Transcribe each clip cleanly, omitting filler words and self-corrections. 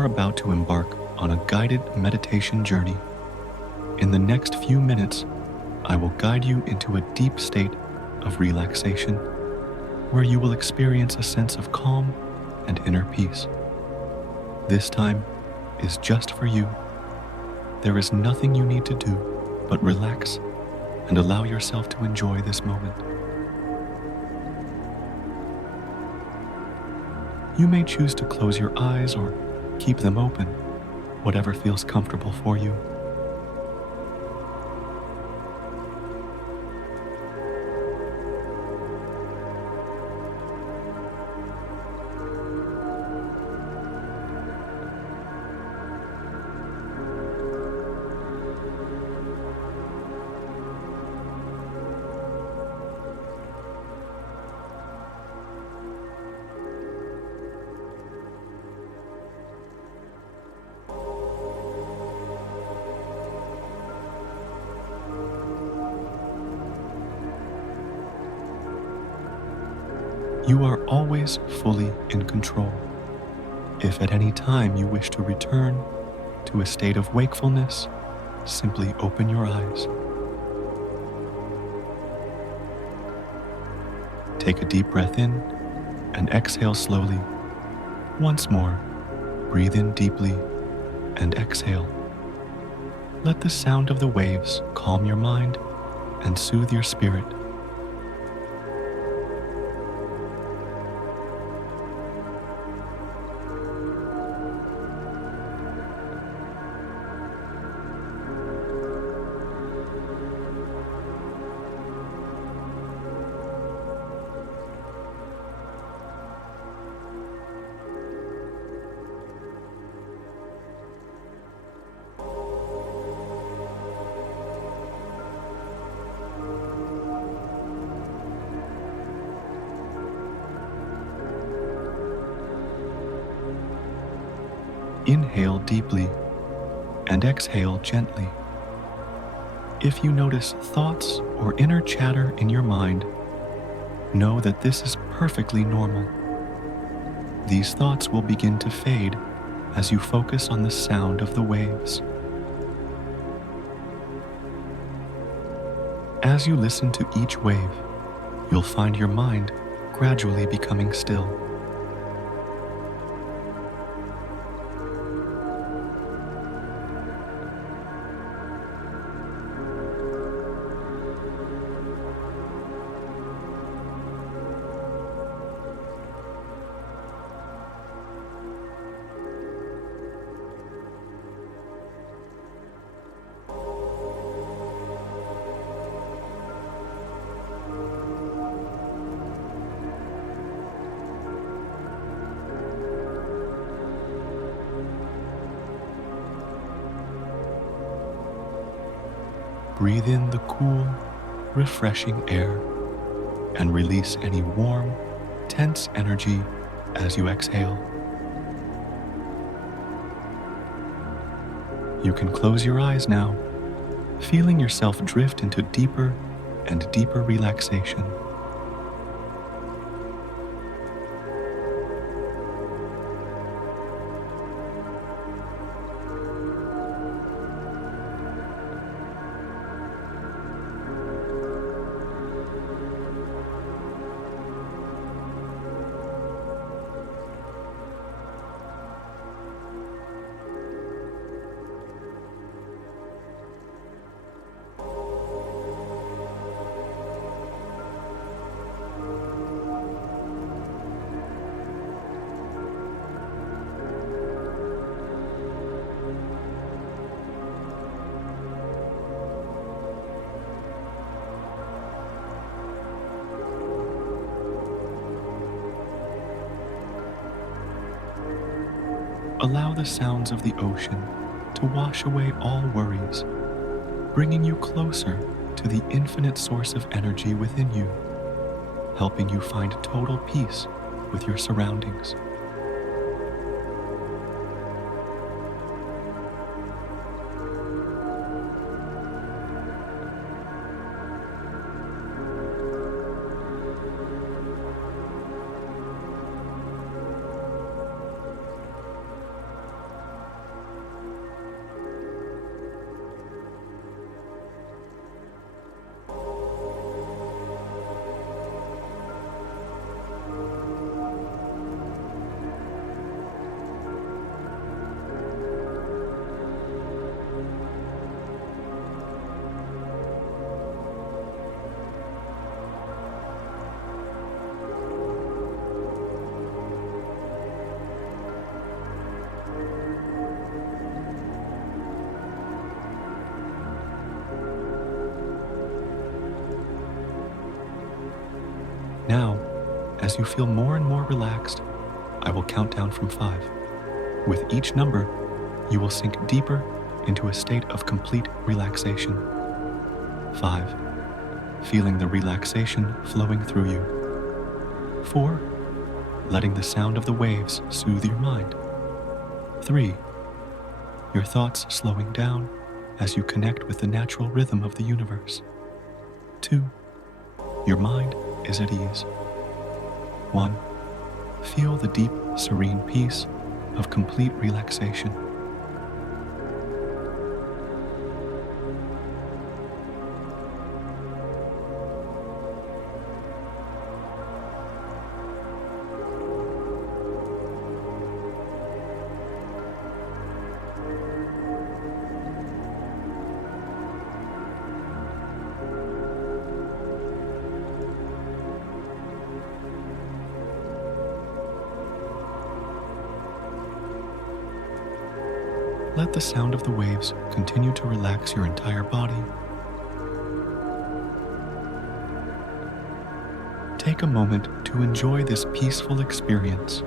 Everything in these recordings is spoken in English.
are about to embark on a guided meditation journey. In the next few minutes, I will guide you into a deep state of relaxation where you will experience a sense of calm and inner peace. This time is just for you. There is nothing you need to do but relax and allow yourself to enjoy this moment. You may choose to close your eyes or keep them open, whatever feels comfortable for you. You are always fully in control. If at any time you wish to return to a state of wakefulness, simply open your eyes. Take a deep breath in and exhale slowly. Once more, breathe in deeply and exhale. Let the sound of the waves calm your mind and soothe your spirit. Inhale deeply and exhale gently. If you notice thoughts or inner chatter in your mind, know that this is perfectly normal. These thoughts will begin to fade as you focus on the sound of the waves. As you listen to each wave, you'll find your mind gradually becoming still. Breathe in the cool, refreshing air and release any warm, tense energy as you exhale. You can close your eyes now, feeling yourself drift into deeper and deeper relaxation. Allow the sounds of the ocean to wash away all worries, bringing you closer to the infinite source of energy within you, helping you find total peace with your surroundings. As you feel more and more relaxed, I will count down from 5. With each number, you will sink deeper into a state of complete relaxation. 5. Feeling the relaxation flowing through you. 4. Letting the sound of the waves soothe your mind. 3. Your thoughts slowing down as you connect with the natural rhythm of the universe. 2. Your mind is at ease. 1. Feel the deep, serene peace of complete relaxation. Let the sound of the waves continue to relax your entire body. Take a moment to enjoy this peaceful experience.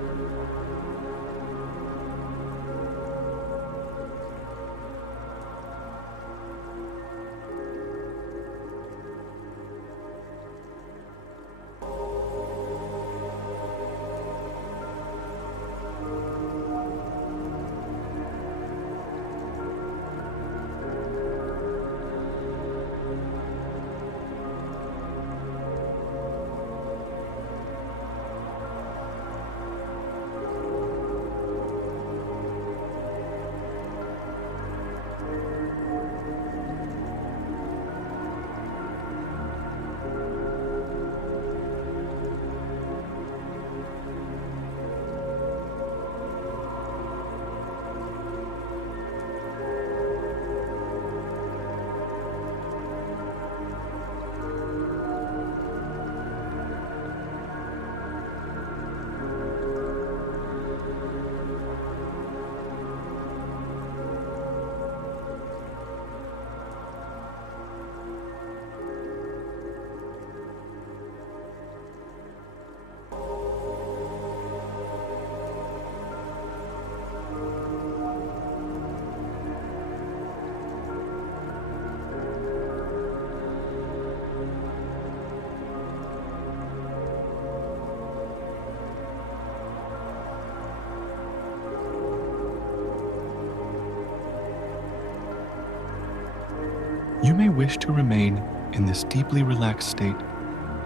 You may wish to remain in this deeply relaxed state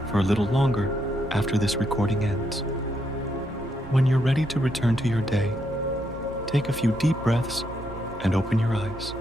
for a little longer after this recording ends. When you're ready to return to your day, take a few deep breaths and open your eyes.